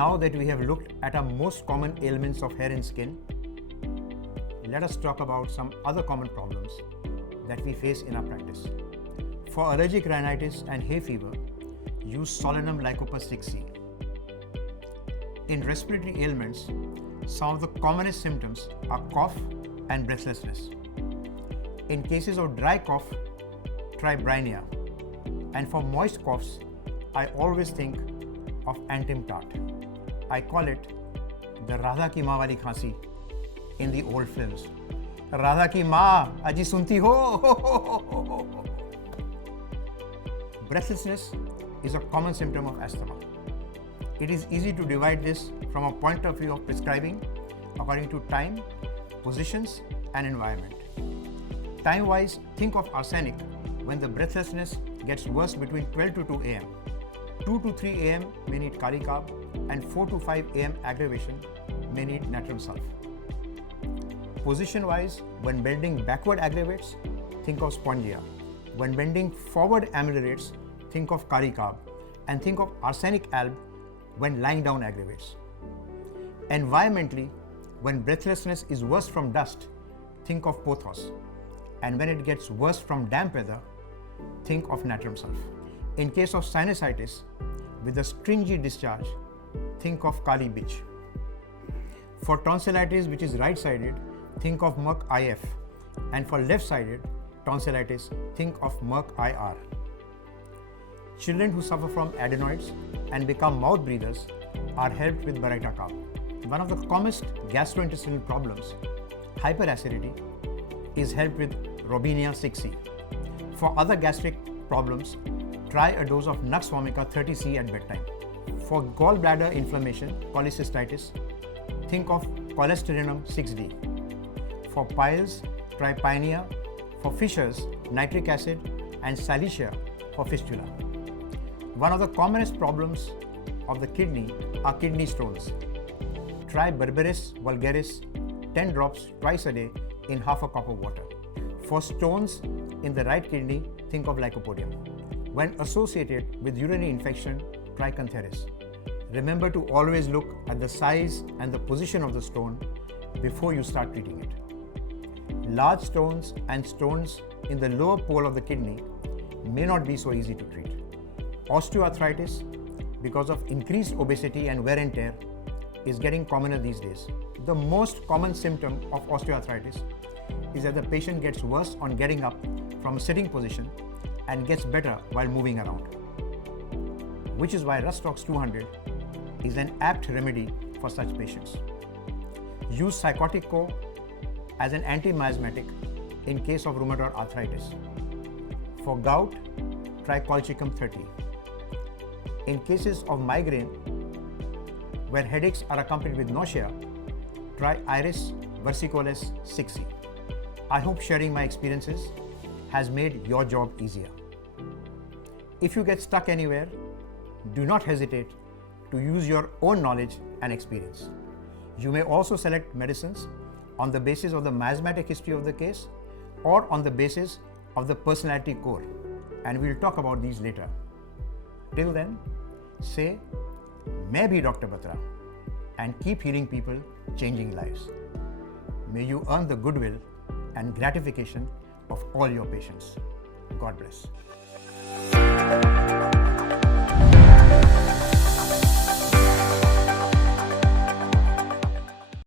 Now that we have looked at our most common ailments of hair and skin, let us talk about some other common problems that we face in our practice. For allergic rhinitis and hay fever, use Solanum lycopus 6C. In respiratory ailments, some of the commonest symptoms are cough and breathlessness. In cases of dry cough, try Brinia. And for moist coughs, I always think of Antim tart. I call it the Radha ki maa wali khansi in the old films. Radha ki maa, aji sunti ho. Breathlessness is a common symptom of asthma. It is easy to divide this from a point of view of prescribing according to time, positions, and environment. Time-wise, think of arsenic when the breathlessness gets worse between 12 to 2 am. 2 to 3 am may need kari carb, and 4 to 5 am aggravation may need natrum sulph. Position-wise, when bending backward aggravates, think of spongia. When bending forward ameliorates, think of kari carb, and think of arsenic alb when lying down aggravates. Environmentally, when breathlessness is worse from dust, think of pothos, and when it gets worse from damp weather, think of natrum sulph. In case of sinusitis, with a stringy discharge, think of Kali Bitch. For tonsillitis, which is right-sided, think of Merck IF, and for left-sided tonsillitis, think of Merck IR. Children who suffer from adenoids and become mouth breathers are helped with Baraita carb. One of the commonest gastrointestinal problems, hyperacidity, is helped with Robinia 6C. For other gastric problems, try a dose of Nux vomica 30C at bedtime. For gallbladder inflammation, cholecystitis, think of Cholesterinum 6D. For piles, try Pioneer. For fissures, nitric acid, and Salicia for fistula. One of the commonest problems of the kidney are kidney stones. Try Berberis vulgaris 10 drops twice a day in half a cup of water. For stones in the right kidney, think of Lycopodium. When associated with urinary infection, try Cantheris. Remember to always look at the size and the position of the stone before you start treating it. Large stones and stones in the lower pole of the kidney may not be so easy to treat. Osteoarthritis, because of increased obesity and wear and tear, is getting commoner these days. The most common symptom of osteoarthritis is that the patient gets worse on getting up from a sitting position and gets better while moving around, which is why Rustox 200 is an apt remedy for such patients. Use Psychotic Co as an anti-miasmatic in case of rheumatoid arthritis. For gout, try Colchicum 30. In cases of migraine, where headaches are accompanied with nausea, try Iris versicollis 6C. I hope sharing my experiences has made your job easier. If you get stuck anywhere, do not hesitate to use your own knowledge and experience. You may also select medicines on the basis of the miasmatic history of the case or on the basis of the personality core, and we'll talk about these later. Till then, say, "Main bhi Dr. Batra," and keep healing people, changing lives. May you earn the goodwill and gratification of all your patients. God bless.